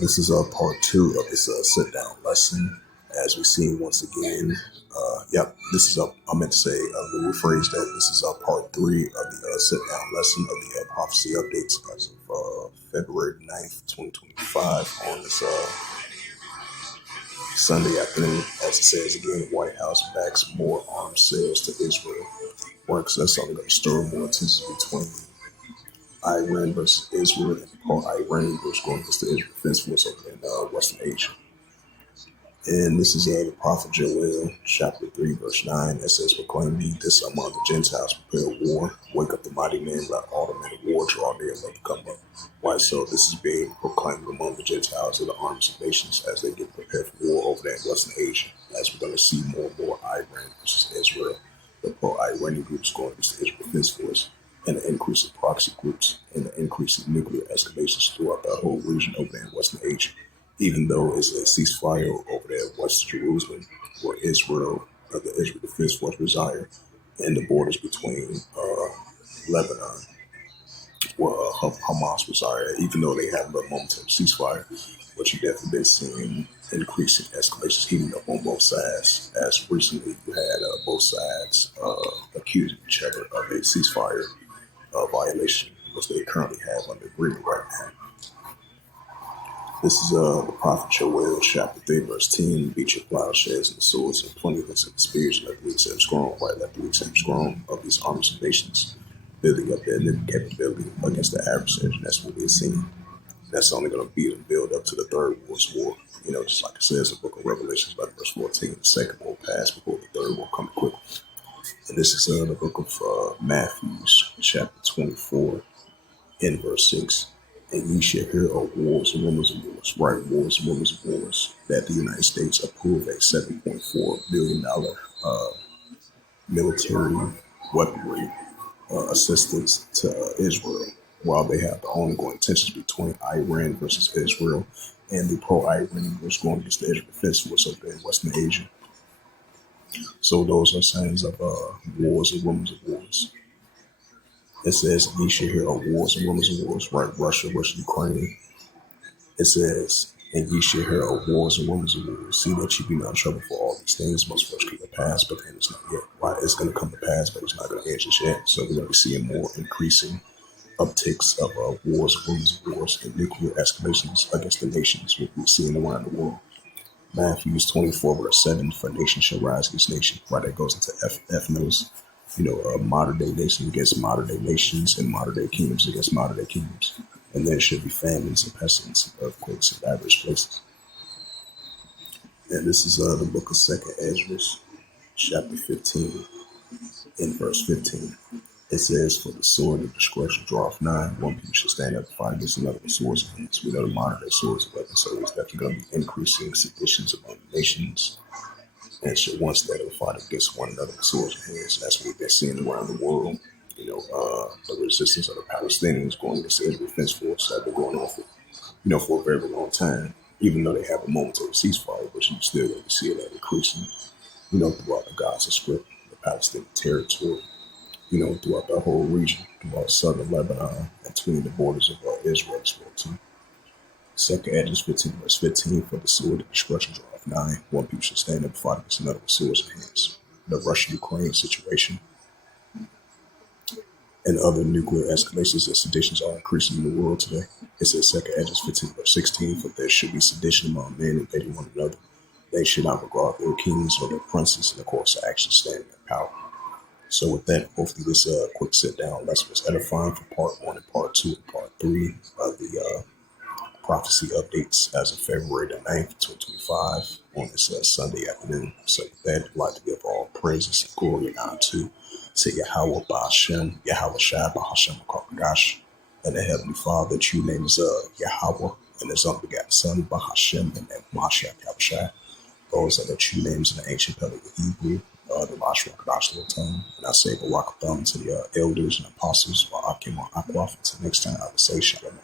This is part two of this sit down lesson. As we see once again, this is I meant to say, we'll rephrase that. This is part three of the sit down lesson of the prophecy updates as of February 9th, 2025, on this Sunday afternoon. As it says again, White House backs more arms sales to Israel. Works that's only going to stir more tensions between Iran versus Israel and pro-Iranian groups going against the Israel Defense Force over in Western Asia. And this is the prophet Joel, chapter 3, verse 9. It says, "Proclaim ye this among the Gentiles, prepare war, wake up the mighty men, let all the men of war draw near, let them come up." Why so? This is being proclaimed among the Gentiles and the armies of nations as they get prepared for war over there in Western Asia. As we're going to see more and more Iran versus Israel, the pro-Iranian groups going against the Israel Defense Force, and the increase of proxy groups and the increase in nuclear escalations throughout that whole region over there in Western Asia. Even though it's a ceasefire over there in West Jerusalem, where the Israel Defense Force reside, and the borders between Lebanon, where Hamas reside, even though they have a momentary ceasefire, but you definitely been seeing increasing escalations heating up on both sides. As recently you had both sides accusing each other of a ceasefire violation, which they currently have under agreement right now. This is the prophet Joel, chapter 3, verse 10. "Beat your plowshares and swords and plenty of the spears, and let the weak say strong, right? Let the weak say strong of these armies of nations, building up their new capability against the adversary." And that's what we're seeing. That's only going to be the build up to the third world's war. You know, just like it says in the book of Revelations, like verse 14, the second will pass before the third will come quick. And this is the book of Matthew, chapter 24, in verse 6. "And ye shall hear of wars and rumors of wars," right? Wars and rumors of wars, that the United States approved a $7.4 billion military weaponry assistance to Israel, while they have the ongoing tensions between Iran versus Israel and the pro-Iranian groups going against the Israel Defense Force over there in Western Asia. So those are signs of wars and rumors of wars. It says, "Ye shall hear of wars and rumors of wars," right? Russia versus Ukraine. It says, "And ye shall hear of wars and rumors of wars. See that ye be not in trouble, for all these things must first come to pass, but then it's not yet." Right? It's going to come to pass, but it's not going to end just yet. So we're going to be seeing more increasing upticks of wars and rumors of wars and nuclear escalations against the nations we're seeing around the world. Matthew 24, verse 7, "For nation shall rise against nation." Right? That goes into ethnos. Modern day nations against modern day nations, and modern day kingdoms against modern day kingdoms. And there should be famines and pestilence and earthquakes in diverse places. And this is the book of 2nd Ezra, chapter 15, in verse 15. It says, "For the sword of discretion draweth nigh, one people shall stand up and fight against another with swords in hands." We know the modern day swords are weapons, so it's definitely going to be increasing seditions among the nations, and should once they will fight against one another with swords in hands. That's what we've been seeing around the world. The resistance of the Palestinians going against the Israel Defense Force that been going on for a very, very long time. Even though they have a momentary ceasefire, but you still going to see that increasing, throughout the Gaza Strip, the Palestinian territory, throughout the whole region, throughout southern Lebanon, and between the borders of Israel as well too. 2nd Ezra 15, verse 15, "For the sword of destruction draweth nigh, one people shall stand up and fight against another with swords in hands." The Russia-Ukraine situation and other nuclear escalations and seditions are increasing in the world today. It says 2nd Ezra 15, verse 16, "For there should be sedition among men invading one another. They should not regard their kings or their princes in the course of action standing in power." So with that, hopefully this quick sit down lesson was edifying for part 1 and part 2 and part 3 of the prophecy updates as of February the 9th, 2025, on this Sunday afternoon. So with that, I'd like to give all praises and glory and honor to Yahweh Ba'ashem, Yahweh Shai Ba'ashem Kakadash, and the Heavenly Father. The true name is Yahweh, and His unbegotten Son Ba'ashem, and Mashiach Yahushua. Those are the true names in the ancient Pelican Hebrew, the Rosh Hakadash tongue. And I say Barakatham to the elders and apostles, Akim Akwaf. Until next time, I will say Shalom.